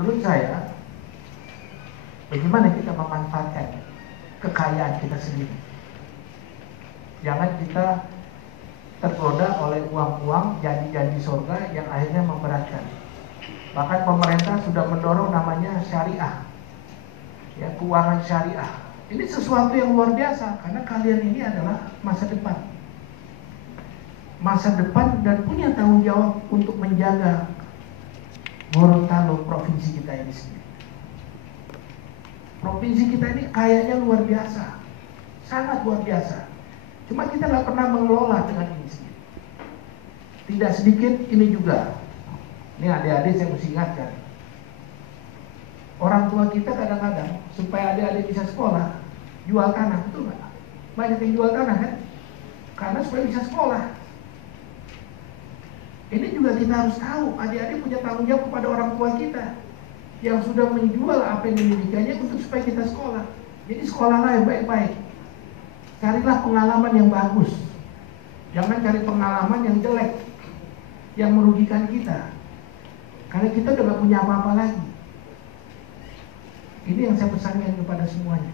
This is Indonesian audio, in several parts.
menurut saya, bagaimana kita memanfaatkan kekayaan kita sendiri. Jangan kita tergoda oleh uang-uang janji-janji surga yang akhirnya memberatkan. Bahkan pemerintah sudah mendorong namanya syariah, ya, keuangan syariah. Ini sesuatu yang luar biasa karena kalian ini adalah masa depan dan punya tanggung jawab untuk menjaga Gorontalo, provinsi kita ini sendiri. Provinsi kita ini kayanya luar biasa, sangat luar biasa. Cuma kita nggak pernah mengelola dengan ini sendiri. Tidak sedikit ini juga. Ini adik-adik saya mesti ingatkan. Orang tua kita kadang-kadang supaya adik-adik bisa sekolah, jual tanah, betul nggak? Banyak yang jual tanah kan? Karena supaya bisa sekolah. Ini juga kita harus tahu, adik-adik punya tanggung jawab kepada orang tua kita yang sudah menjual apa yang dimilikinya untuk supaya kita sekolah. Jadi sekolahlah yang baik-baik. Carilah pengalaman yang bagus. Jangan cari pengalaman yang jelek, yang merugikan kita. Karena kita udah gak punya apa-apa lagi. Ini yang saya pesankan kepada semuanya.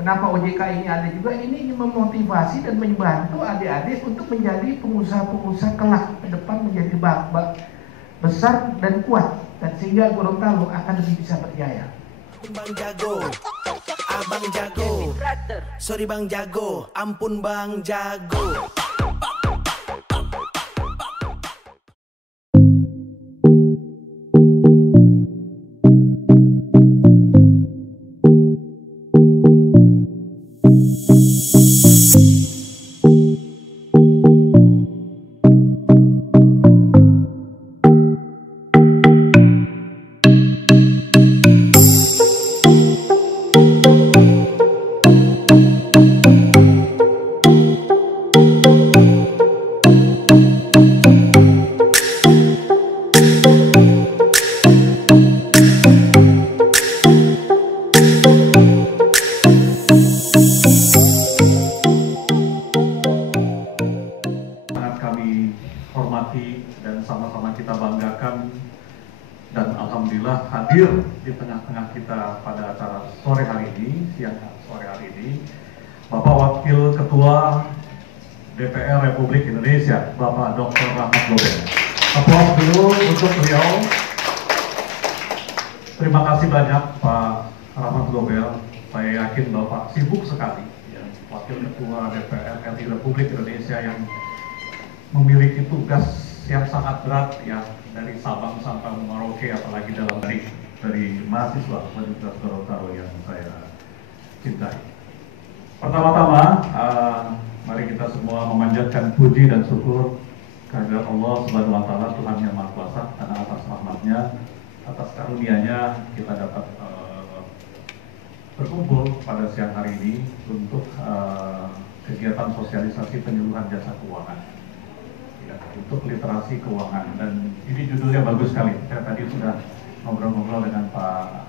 Kenapa OJK ini ada juga? Ini ingin memotivasi dan membantu adik-adik untuk menjadi pengusaha-pengusaha kelak ke depan, menjadi besar dan kuat, dan sehingga Gorontalo akan lebih bisa berjaya. Bang jago, abang jago, sorry bang jago, ampun bang jago. Dan sama-sama kita banggakan dan alhamdulillah hadir di tengah-tengah kita pada acara sore hari ini, siang sore hari ini, Bapak Wakil Ketua DPR Republik Indonesia, Bapak Dr. Rahmat Gobel. Aplaus dulu untuk beliau. Terima kasih banyak Pak Rahmat Gobel. Saya yakin Bapak sibuk sekali, ya, Wakil Ketua DPR RI Republik Indonesia yang memiliki tugas yang sangat berat, ya, dari Sabang sampai Merauke, apalagi dalam dari mahasiswa Universitas Gorontalo yang saya cintai. Pertama-tama, mari kita semua memanjatkan puji dan syukur kehadirat Allah Subhanahu wa Ta'ala, Tuhan yang Maha Kuasa, karena atas rahmatnya, atas karunia-Nya kita dapat berkumpul pada siang hari ini untuk kegiatan sosialisasi penyuluhan jasa keuangan. Untuk literasi keuangan, dan ini judulnya bagus sekali. Saya tadi sudah ngobrol-ngobrol dengan Pak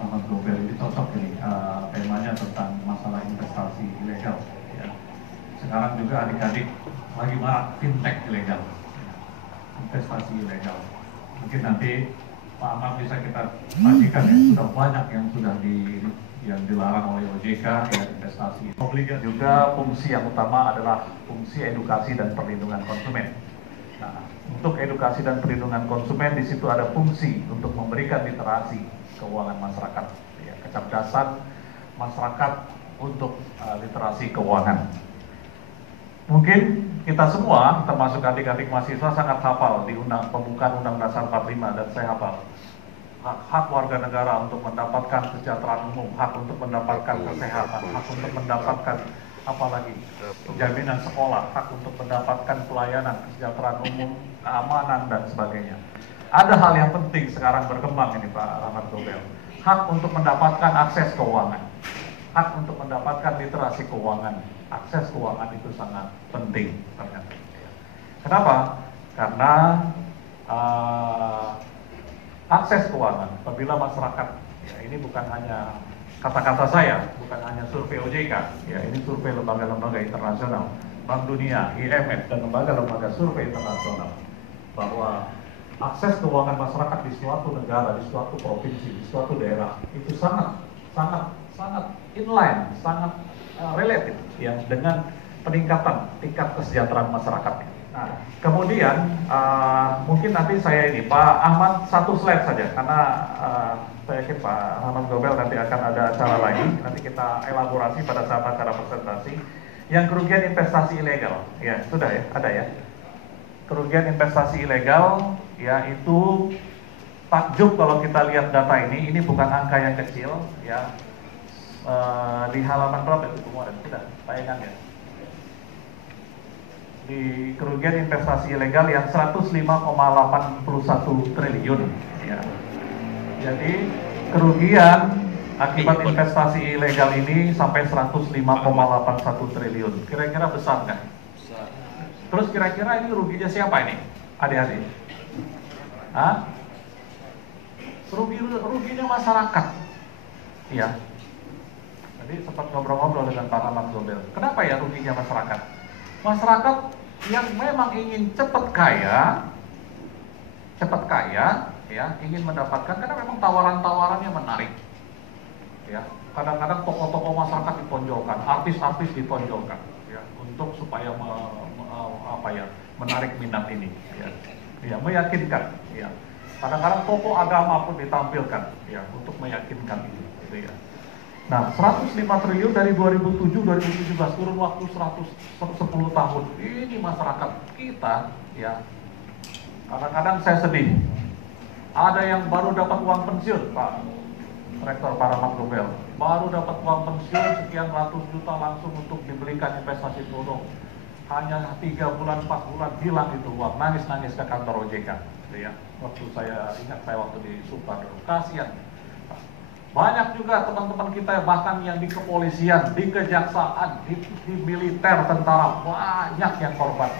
Rahmat Gobel, ini cocok ini, temanya tentang masalah investasi ilegal, ya. Sekarang juga adik-adik lagi marak fintech ilegal, ya. Investasi ilegal. Mungkin nanti Pak Ahmad bisa kita sajikan, ya, sudah banyak yang dilarang oleh OJK, ya, investasi. Obligasi juga fungsi yang utama adalah fungsi edukasi dan perlindungan konsumen. Nah, untuk edukasi dan perlindungan konsumen di situ ada fungsi untuk memberikan literasi keuangan masyarakat, ya, kecerdasan masyarakat untuk literasi keuangan. Mungkin kita semua, termasuk adik-adik mahasiswa, sangat hafal di pembukaan Undang-Undang Dasar 45, dan saya hafal. Hak warga negara untuk mendapatkan kesejahteraan umum, hak untuk mendapatkan kesehatan, hak untuk mendapatkan apalagi jaminan sekolah, hak untuk mendapatkan pelayanan, kesejahteraan umum, keamanan, dan sebagainya. Ada hal yang penting sekarang berkembang ini Pak Rahmat Gobel, hak untuk mendapatkan akses keuangan, hak untuk mendapatkan literasi keuangan. Akses keuangan itu sangat penting ternyata. Kenapa? Karena akses keuangan, apabila masyarakat, ya, ini bukan hanya kata-kata saya, bukan hanya survei OJK, ya, ini survei lembaga-lembaga internasional, Bank Dunia, IMF, dan lembaga-lembaga survei internasional, bahwa akses keuangan masyarakat di suatu negara, di suatu provinsi, di suatu daerah itu sangat inline, sangat relatif ya dengan peningkatan tingkat kesejahteraan masyarakat. Nah, kemudian mungkin nanti saya ini Pak Ahmad satu slide saja karena saya yakin Pak Ahmad Gobel nanti akan ada acara lagi, nanti kita elaborasi pada saat acara presentasi. Yang kerugian investasi ilegal, ya sudah ya, ada ya. Kerugian investasi ilegal, ya itu takjub kalau kita lihat data ini bukan angka yang kecil, ya. Di halaman berapa itu kemarin? Sudah, tayangan ya. Di kerugian investasi ilegal yang 105,81 triliun, ya. Jadi kerugian akibat investasi ilegal ini sampai 105,81 triliun. Kira-kira besar nggak? Terus kira-kira ini ruginya siapa ini? Adik-adik? Hah? Ruginya masyarakat. Iya. Jadi sempat ngobrol-ngobrol dengan Pak Ahmad Gobel. Kenapa ya ruginya masyarakat? Masyarakat yang memang ingin cepat kaya, ya, ingin mendapatkan karena memang tawaran-tawarannya menarik. Ya, kadang-kadang tokoh-tokoh masyarakat ditonjolkan, artis-artis ditonjolkan, ya, untuk supaya menarik minat ini, ya, meyakinkan, ya. Kadang-kadang tokoh agama pun ditampilkan, ya, untuk meyakinkan ini, gitu ya. Nah, 105 triliun dari 2007-2017 turun waktu 110 tahun. Ini masyarakat kita, ya. Kadang-kadang saya sedih. Ada yang baru dapat uang pensiun, Pak Rektor Pak Ahmad Gobel, baru dapat uang pensiun sekian ratus juta langsung untuk dibelikan investasi bodong. Hanya 3 bulan, 4 bulan hilang itu uang, nangis-nangis ke kantor OJK. Gitu ya. Waktu saya ingat saya waktu di Supardo, kasihan. Banyak juga teman-teman kita bahkan yang di kepolisian, di kejaksaan, di militer, tentara, banyak yang korban.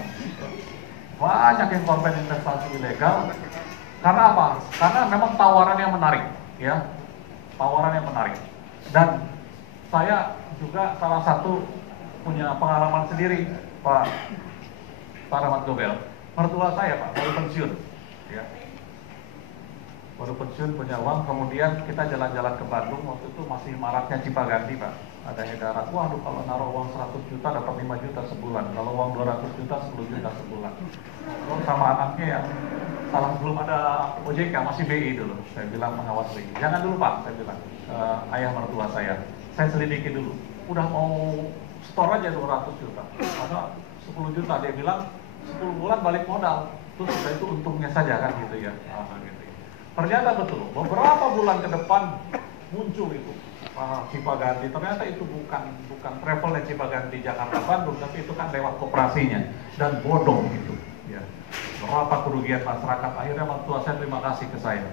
Banyak yang korban investasi ilegal. Karena apa? Karena memang tawarannya menarik, ya. Tawarannya menarik. Dan saya juga salah satu punya pengalaman sendiri, Pak Ahmad Gobel. Mertua saya, Pak, baru pensiun, ya. Baru pensiun punya uang, kemudian kita jalan-jalan ke Bandung, waktu itu masih maraknya Cipaganti, Pak. Ada edaran, waduh kalau naruh uang 100 juta dapat 5 juta sebulan, kalau uang 200 juta 10 juta sebulan. Terus sama anaknya yang salah belum ada OJK, masih BI dulu. Saya bilang pengawas BI. Jangan dulu Pak, saya bilang. Ayah mertua saya selidiki dulu. Udah mau store aja 200 juta. Ada 10 juta, dia bilang 10 bulan balik modal. Terus sudah itu untungnya saja kan gitu ya. Gitu. Ternyata betul, beberapa bulan ke depan muncul itu Cipaganti. Ternyata itu bukan travelnya Cipaganti Jakarta Bandung, tapi itu kan lewat koperasinya dan bodong gitu. Ya. Berapa kerugian masyarakat, akhirnya mertua saya terima kasih ke saya.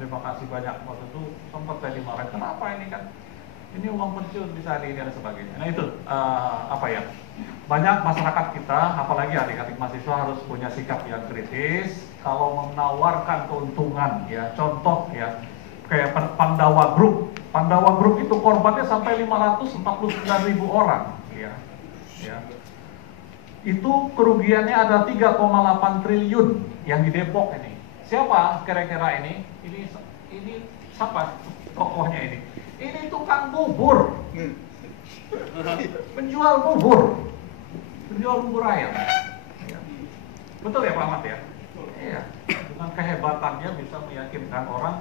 Terima kasih banyak, waktu itu sempat saya dimarahin, kenapa ini kan ini uang pensiun bisa di ini dan sebagainya. Nah itu banyak masyarakat kita, apalagi adik-adik mahasiswa harus punya sikap yang kritis kalau menawarkan keuntungan, ya. Contoh ya kayak Pandawa Group itu korbannya sampai 549.000 orang, ya. Itu kerugiannya ada 3,8 triliun yang di Depok ini. Siapa kira-kira ini? Ini siapa tokohnya ini? Ini tukang bubur. Penjual bubur ayam. Ya. Betul ya Pak Ahmad ya? Iya. Dengan kehebatannya bisa meyakinkan orang.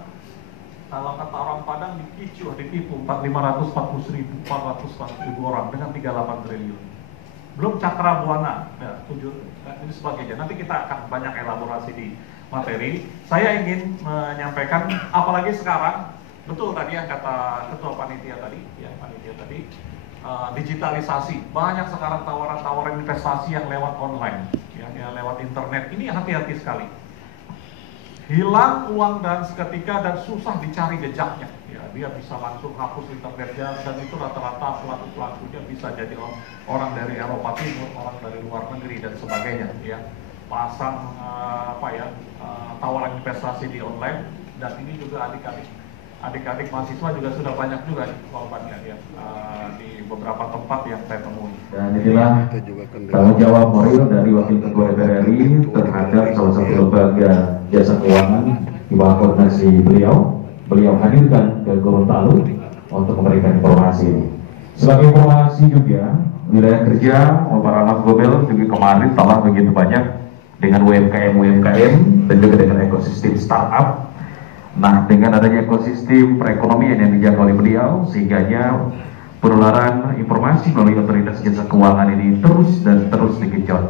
Kalau kata orang Padang ditipu 440.000 orang dengan 38 triliun. Belum Cakra Buana, ya, ini sebagainya. Nanti kita akan banyak elaborasi di materi. Saya ingin menyampaikan, apalagi sekarang, betul tadi yang kata ketua panitia tadi, digitalisasi. Banyak sekarang tawaran-tawaran investasi yang lewat online, yang lewat internet. Ini hati-hati sekali. Hilang uang dan seketika dan susah dicari jejaknya. Ya, dia bisa langsung hapus internetnya dan itu rata-rata pelaku-pelakunya bisa jadi orang dari Eropa Timur, orang dari luar negeri dan sebagainya. Ya, pasang tawaran investasi di online dan ini juga adik-adik adik-adik mahasiswa juga sudah banyak juga korbannya ya, di beberapa tempat yang saya temui. Dan inilah tanggung jawab moral dari Wakil Ketua DPR RI terhadap salah satu lembaga jasa keuangan di bawah koordinasi beliau. Beliau hadirkan ke Gorontalo untuk memberikan informasi ini. Sebagai informasi juga, wilayah kerja para Mas Gobel juga kemarin telah begitu banyak dengan UMKM dan juga dengan ekosistem startup. Nah, dengan adanya ekosistem perekonomian yang dijaga oleh beliau, sehingganya penularan informasi melalui otoritas jasa keuangan ini terus dan terus digenjot.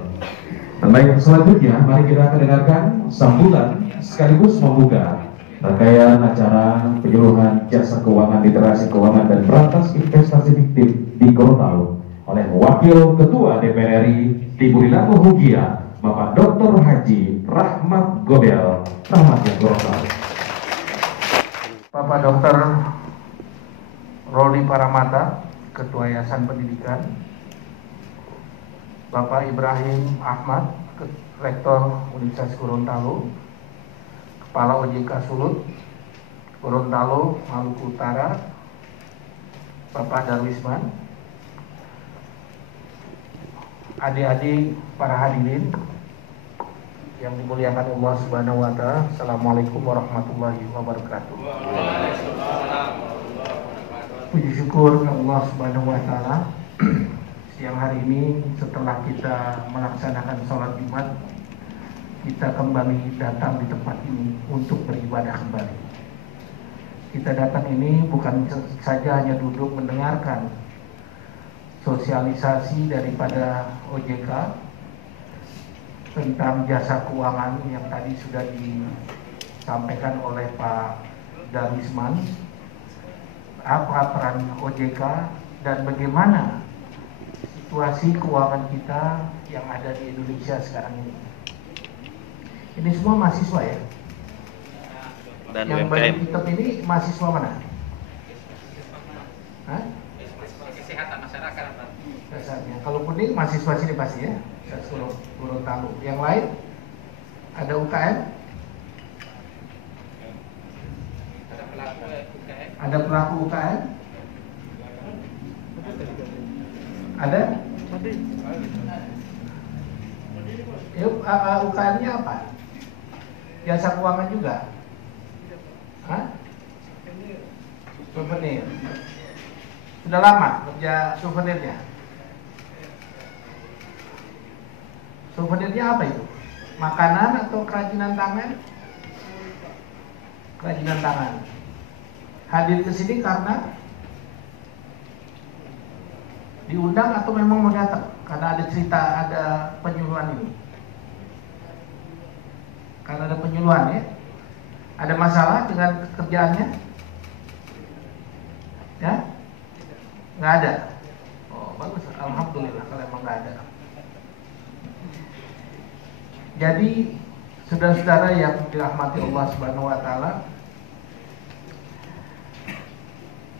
Dan baik, selanjutnya mari kita akan dengarkan sambutan sekaligus membuka rangkaian acara penyuluhan jasa keuangan, literasi keuangan dan berantas investasi fiktif di Gorontalo oleh Wakil Ketua DPR RI Tiburilako Hugia, Bapak Dr. Haji Rahmat Gobel, Rahmat yang Gorontalo. Bapak Dr. Roli Paramata, Ketua Yayasan Pendidikan, Bapak Ibrahim Ahmad, Rektor Universitas Gorontalo, Kepala OJK Sulut, Gorontalo, Maluku Utara, Bapak Darwisman, adik-adik para hadirin yang dimuliakan Allah Subhanahu wa Ta'ala. Assalamualaikum warahmatullahi wabarakatuh. Puji syukur Allah Subhanahu wa Ta'ala, siang hari ini setelah kita melaksanakan sholat Jumat, kita kembali datang di tempat ini untuk beribadah kembali. Kita datang ini bukan saja hanya duduk mendengarkan sosialisasi daripada OJK tentang jasa keuangan yang tadi sudah disampaikan oleh Pak Darwisman, apa peran OJK dan bagaimana situasi keuangan kita yang ada di Indonesia sekarang ini. Ini semua mahasiswa ya. Dan yang baju hitam ini mahasiswa mana? Hah? Kesehatan masyarakat. Dasarnya. Kalau kuning mahasiswa sini pasti ya. Gorontalo. Yang lain ada UKM? Ada pelaku UKM? Ada? Yuk, UKM-nya apa? Jasa keuangan juga? Hah? Souvenir. Sudah lama kerja souvenirnya? Souvenirnya apa itu? Makanan atau kerajinan tangan? Kerajinan tangan. Hadir ke sini karena diundang atau memang mau datang? Karena ada cerita, ada penyuluhan ini. Karena ada penyuluhan ya. Ada masalah dengan kerjaannya? Ya? Nggak ada? Oh bagus, alhamdulillah kalau emang nggak ada. Jadi saudara-saudara yang dirahmati Allah Subhanahu wa Ta'ala,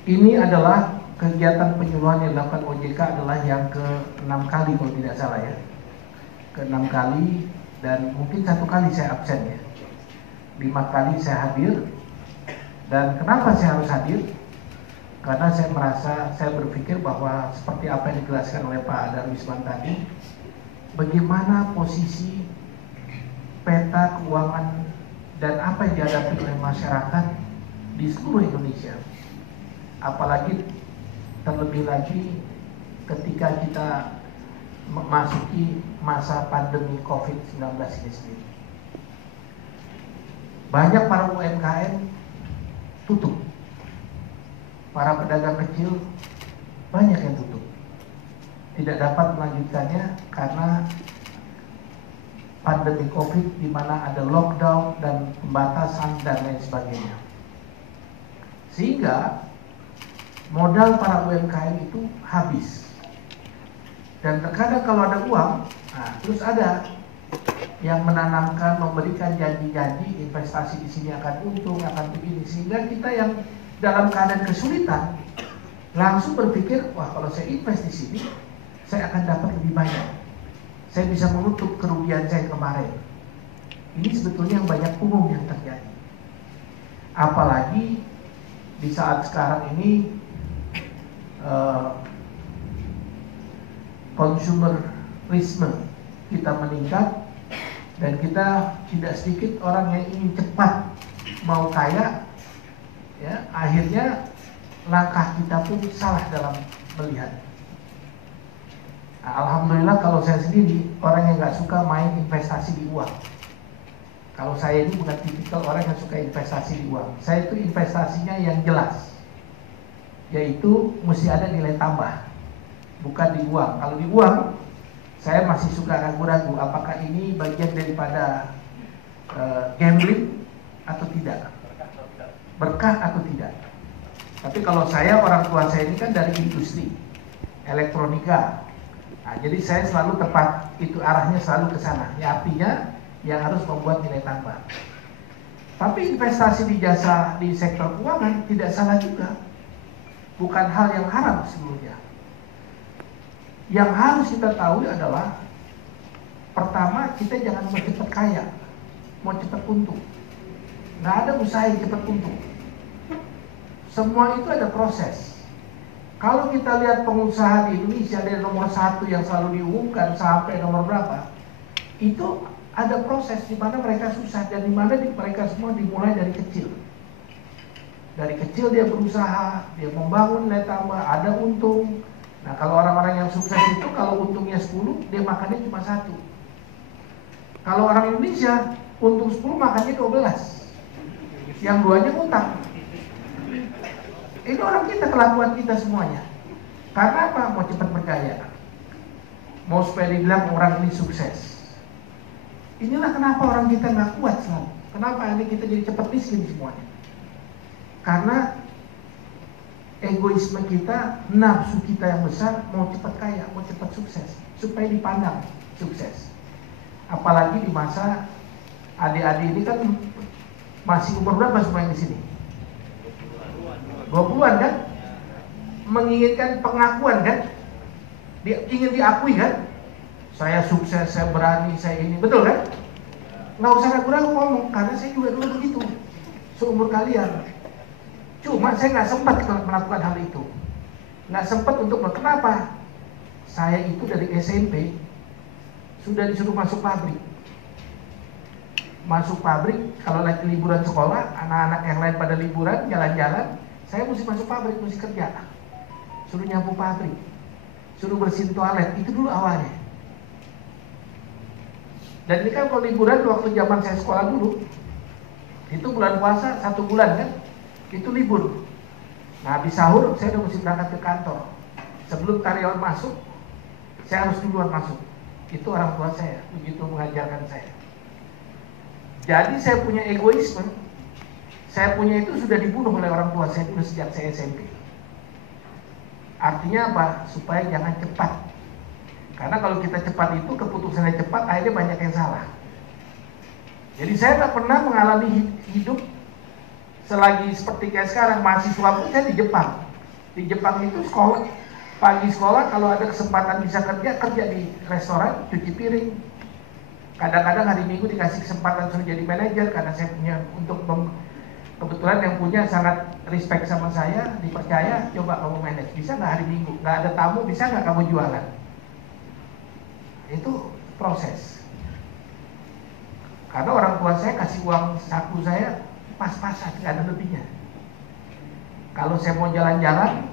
ini adalah kegiatan penyuluhan yang dilakukan OJK adalah yang ke-6 kali kalau tidak salah ya. Ke-6 kali dan mungkin 1 kali saya absen ya. 5 kali saya hadir. Dan kenapa saya harus hadir? Karena saya merasa, saya berpikir bahwa seperti apa yang dijelaskan oleh Pak Darwisman tadi, bagaimana posisi peta keuangan dan apa yang dihadapi oleh masyarakat di seluruh Indonesia. Apalagi terlebih lagi ketika kita memasuki masa pandemi COVID-19 ini sendiri. Banyak para UMKM tutup. Para pedagang kecil banyak yang tutup. Tidak dapat melanjutkannya karena pandemi COVID di mana ada lockdown dan pembatasan dan lain sebagainya. Sehingga modal para UMKM itu habis. Dan terkadang kalau ada uang, nah, terus ada yang menanamkan, memberikan janji-janji investasi di sini akan untung, akan begini, sehingga kita yang dalam keadaan kesulitan langsung berpikir, wah kalau saya invest di sini, saya akan dapat lebih banyak. Saya bisa menutup kerugian saya kemarin. Ini sebetulnya yang banyak umum yang terjadi. Apalagi di saat sekarang ini consumerisme kita meningkat dan kita tidak sedikit orang yang ingin cepat mau kaya, ya, akhirnya langkah kita pun salah dalam melihat. Nah, alhamdulillah kalau saya sendiri orang yang nggak suka main investasi di uang. Kalau saya ini bukan tipikal orang yang suka investasi di uang. Saya itu investasinya yang jelas, yaitu mesti ada nilai tambah, bukan di uang. Kalau di uang, saya masih suka ragu-ragu apakah ini bagian daripada gambling atau tidak, berkah atau tidak. Tapi kalau saya, orang tua saya ini kan dari industri elektronika, nah, jadi saya selalu tepat, itu arahnya selalu ke sana. Ya, artinya yang harus membuat nilai tambah. Tapi investasi di jasa di sektor keuangan tidak salah juga, bukan hal yang haram sebelumnya. Yang harus kita tahu adalah, pertama, kita jangan mau cepat kaya, mau cepat untung. Nggak ada usaha yang cepat untung. Semua itu ada proses. Kalau kita lihat pengusaha di Indonesia dari nomor 1 yang selalu diumumkan sampai nomor berapa, itu ada proses di mana mereka susah dan di mana mereka semua dimulai dari kecil. Dari kecil dia berusaha, dia membangun nilai tambah, ada untung. Nah, kalau orang-orang yang sukses itu kalau untungnya 10, dia makannya cuma 1. Kalau orang Indonesia untung 10 makannya 12. Yang 2-nya utang. Ini orang kita, kelakuan kita semuanya. Karena apa? Mau cepat berkaya, mau supaya dibilang orang ini sukses. Inilah kenapa orang kita nggak kuat selalu. Kenapa ini kita jadi cepat miskin semuanya? Karena egoisme kita, nafsu kita yang besar, mau cepat kaya, mau cepat sukses, supaya dipandang sukses. Apalagi di masa adik-adik ini kan masih umur berapa semua yang di sini? 20-an kan? Menginginkan pengakuan kan? Ingin diakui kan? Saya sukses, saya berani, saya ini, betul kan? Nggak usah ragu-ragu ngomong, karena saya juga dulu begitu, seumur kalian. Cuma saya nggak sempat melakukan hal itu, nggak sempat untuk kenapa? Saya itu dari SMP sudah disuruh masuk pabrik. Masuk pabrik, kalau lagi liburan sekolah, anak-anak yang lain pada liburan, jalan-jalan, saya mesti masuk pabrik, mesti kerja. Suruh nyapu pabrik, suruh bersihin toilet, itu dulu awalnya. Dan ini kan kalau liburan waktu zaman saya sekolah dulu, itu bulan puasa 1 bulan kan, itu libur. Nah, habis sahur saya udah mesti berangkat ke kantor. Sebelum karyawan masuk, saya harus duluan masuk. Itu orang tua saya, begitu mengajarkan saya. Jadi saya punya egoisme. Saya punya itu sudah dibunuh oleh orang tua saya dulu sejak saya SMP. Artinya apa? Supaya jangan cepat. Karena kalau kita cepat itu, keputusannya cepat, akhirnya banyak yang salah. Jadi saya tak pernah mengalami hidup selagi seperti kayak sekarang. Mahasiswa pun saya di Jepang. Di Jepang itu sekolah, pagi sekolah, kalau ada kesempatan bisa kerja di restoran, cuci piring. Kadang-kadang hari Minggu dikasih kesempatan suruh jadi manajer, karena saya punya kebetulan yang punya sangat respect sama saya, dipercaya, coba kamu manage. Bisa nggak hari Minggu? Nggak ada tamu, bisa nggak kamu jualan? Itu proses. Karena orang tua saya kasih uang saku saya pas-pasan, nggak ada lebihnya. Kalau saya mau jalan-jalan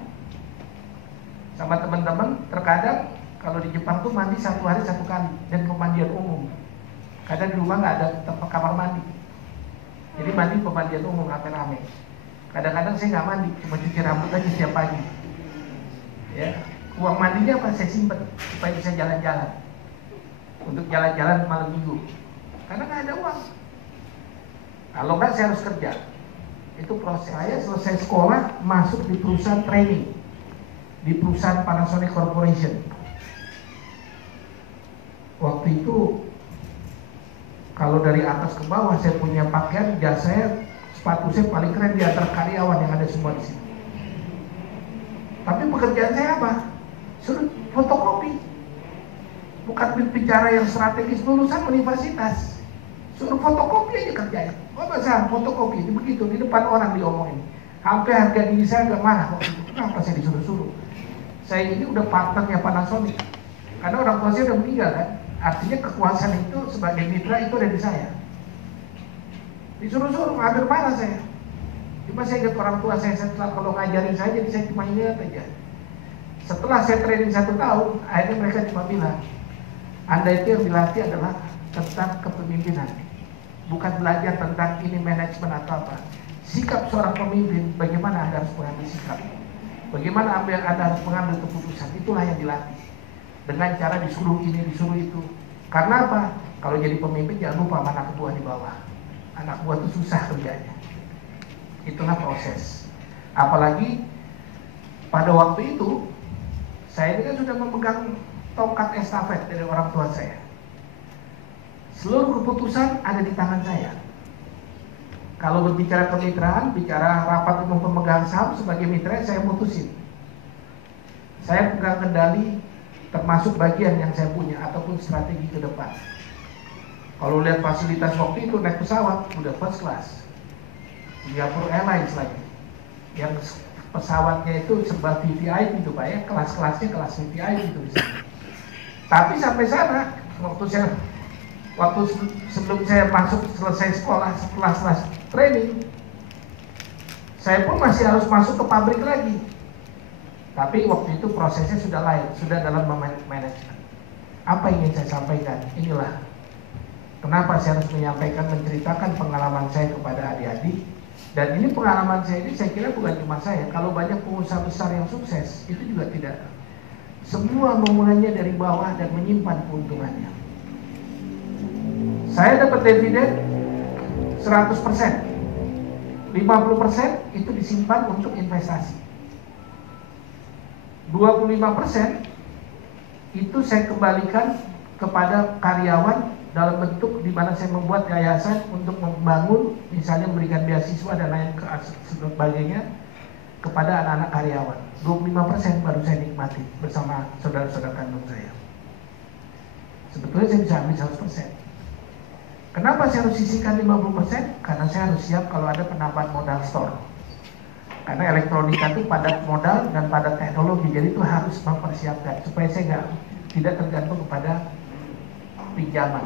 sama teman-teman, terkadang kalau di Jepang tuh mandi 1 hari 1 kali, dan pemandian umum. Kadang di rumah nggak ada tempat kamar mandi, jadi mandi pemandian umum rame-rame. Kadang-kadang saya nggak mandi, cuma cuci rambut aja setiap pagi. Ya, uang mandinya apa saya simpen supaya bisa jalan-jalan. Untuk jalan-jalan malam minggu, karena nggak ada uang. Kalau nggak saya harus kerja. Itu proses. Saya selesai sekolah masuk di perusahaan training, di perusahaan Panasonic Corporation. Waktu itu kalau dari atas ke bawah saya punya pakaian, jas saya, sepatu saya paling keren di antara karyawan yang ada semua di sini. Tapi pekerjaan saya apa? Suruh fotokopi. Bukan bicara yang strategis, lulusan universitas. Suruh fotokopi aja kerjanya. Oh, masa fotokopi, begitu di depan orang diomongin. Sampai harga diri saya agak marah waktu itu. Kenapa saya disuruh-suruh? Saya ini udah partnernya Panasonic. Karena orang tua saya udah meninggal kan. Artinya kekuasaan itu sebagai mitra itu ada di saya. Disuruh-suruh, hampir marah saya. Cuma saya ingat orang tua saya setelah kalau ngajarin saya, jadi saya cuma ingat aja. Setelah saya training 1 tahun, akhirnya mereka cuma bilang, Anda itu yang dilatih adalah tentang kepemimpinan, bukan belajar tentang ini manajemen atau apa. Sikap seorang pemimpin, bagaimana Anda harus mengambil sikap, bagaimana Anda harus mengambil keputusan, itulah yang dilatih. Dengan cara disuruh ini, disuruh itu. Karena apa? Kalau jadi pemimpin jangan lupa anak buah di bawah. Anak buah itu susah kerjanya. Itulah proses. Apalagi pada waktu itu saya ini kan sudah memegang tongkat estafet dari orang tua saya. Seluruh keputusan ada di tangan saya. Kalau berbicara kemitraan, bicara rapat umum pemegang saham sebagai mitra, saya mutusin. Saya pegang kendali termasuk bagian yang saya punya ataupun strategi ke depan. Kalau lihat fasilitas waktu itu naik pesawat udah first class, Singapore Airlines lagi, yang pesawatnya itu serba VVIP itu Pak ya, kelas-kelasnya kelas VVIP itu bisa. Tapi sampai sana, waktu sebelum saya masuk selesai sekolah, setelah training, saya pun masih harus masuk ke pabrik lagi. Tapi waktu itu prosesnya sudah lain, sudah dalam manajemen. Apa yang ingin saya sampaikan? Inilah kenapa saya harus menyampaikan, menceritakan pengalaman saya kepada adik-adik. Dan ini pengalaman saya ini saya kira bukan cuma saya. Kalau banyak pengusaha besar yang sukses, itu juga tidak. Semua memulainya dari bawah dan menyimpan keuntungannya. Saya dapat dividen 100%. 50% itu disimpan untuk investasi. 25% itu saya kembalikan kepada karyawan dalam bentuk di mana saya membuat yayasan untuk membangun, misalnya memberikan beasiswa dan lain sebagainya kepada anak-anak karyawan. 25% baru saya nikmati bersama saudara-saudara kandung saya. Sebetulnya saya bisa ambil 100%. Kenapa saya harus sisihkan 50%? Karena saya harus siap kalau ada penambahan modal store. Karena elektronika itu padat modal dan padat teknologi, jadi itu harus mempersiapkan supaya saya tidak tergantung kepada pinjaman.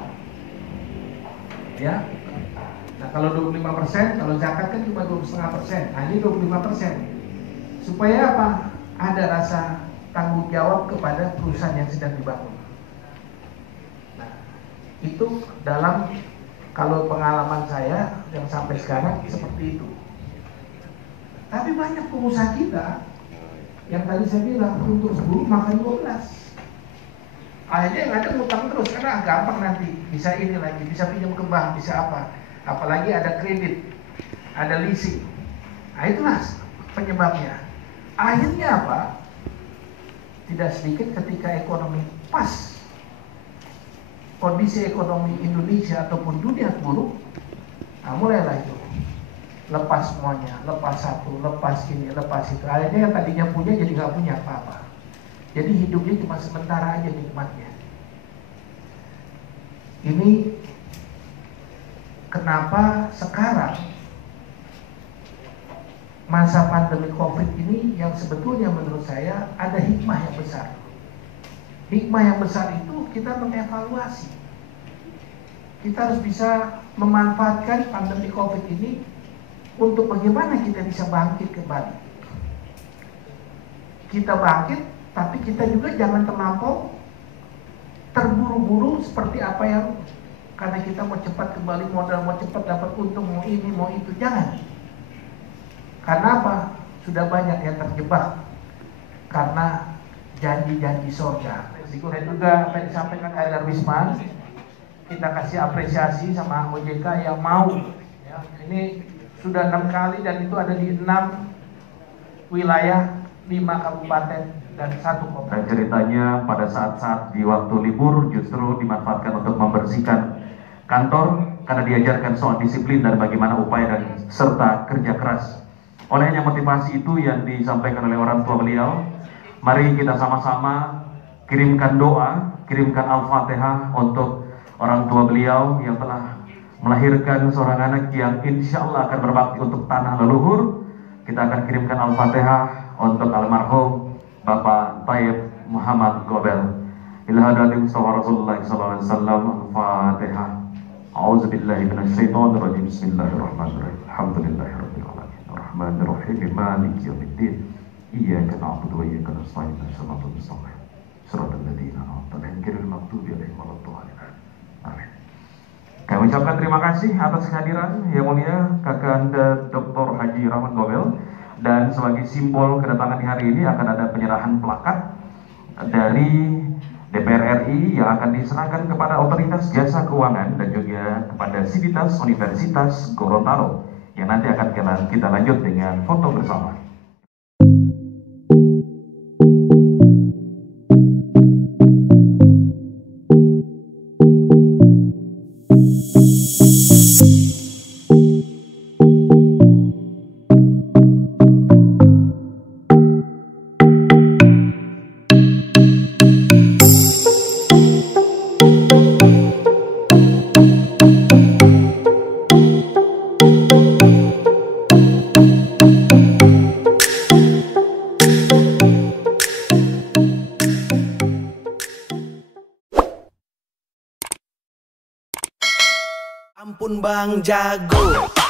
Ya. Nah kalau 25%, kalau zakat kan cuma 2,5%. Nah ini 25%. Supaya apa? Ada rasa tanggung jawab kepada perusahaan yang sedang dibangun. Nah itu dalam kalau pengalaman saya yang sampai sekarang seperti itu. Tapi banyak pengusaha kita yang tadi saya bilang untuk 10 makan 12. Akhirnya yang ada ngutang terus karena gampang nanti bisa ini lagi, bisa pinjam ke bank, bisa apa. Apalagi ada kredit, ada leasing. Nah itulah penyebabnya. Akhirnya apa? Tidak sedikit ketika ekonomi pas, kondisi ekonomi Indonesia ataupun dunia buruk, nah mulailah itu. Lepas semuanya, lepas satu, lepas ini, lepas itu. Akhirnya yang tadinya punya jadi nggak punya apa-apa. Jadi hidupnya cuma sementara aja nikmatnya. Ini kenapa sekarang masa pandemi COVID ini yang sebetulnya menurut saya ada hikmah yang besar. Hikmah yang besar itu kita mengevaluasi. Kita harus bisa memanfaatkan pandemi COVID ini untuk bagaimana kita bisa bangkit kembali. Kita bangkit, tapi kita juga jangan terlampau terburu-buru seperti apa yang karena kita mau cepat kembali modal, mau cepat dapat untung, mau ini, mau itu, jangan. Karena apa? Sudah banyak yang terjebak karena janji-janji surga. Dan juga apa yang disampaikan Haidar Wisman, kita kasih apresiasi sama OJK yang mau. Ya, ini sudah 6 kali dan itu ada di 6 wilayah, 5 kabupaten dan 1 kota. Dan ceritanya pada saat-saat di waktu libur justru dimanfaatkan untuk membersihkan kantor karena diajarkan soal disiplin dan bagaimana upaya dan serta kerja keras. Olehnya motivasi itu yang disampaikan oleh orang tua beliau, mari kita sama-sama kirimkan doa, kirimkan Al-Fatihah untuk orang tua beliau yang telah melahirkan seorang anak yang insya Allah akan berbakti untuk tanah leluhur. kita akan kirimkan Al-Fatihah untuk almarhum Bapak Taib Muhammad Gobel. Ila hadratin Rasulullah sallallahu alaihi wasallam. Al-Fatihah. A'udzubillahi minasyaitonirrajim. Bismillahirrahmanirrahim. Alhamdulillahirabbil alamin. Arrahmanirrahim. Maliki yaumiddin. Iyyaka na'budu wa iyyaka nasta'in. Shiratal mustaqim. Shiratal ladzina an'amta 'alaihim ghairil maghdubi 'alaihim waladdallin. Amin. Kami ucapkan terima kasih atas kehadiran Yang Mulia Kakanda Dr. Haji Rahmat Gobel. Dan sebagai simbol kedatangan di hari ini akan ada penyerahan plakat dari DPR RI yang akan diserahkan kepada Otoritas Jasa Keuangan dan juga kepada Sivitas Universitas Gorontalo yang nanti akan kita lanjut dengan foto bersama. Ampun Bang Jago.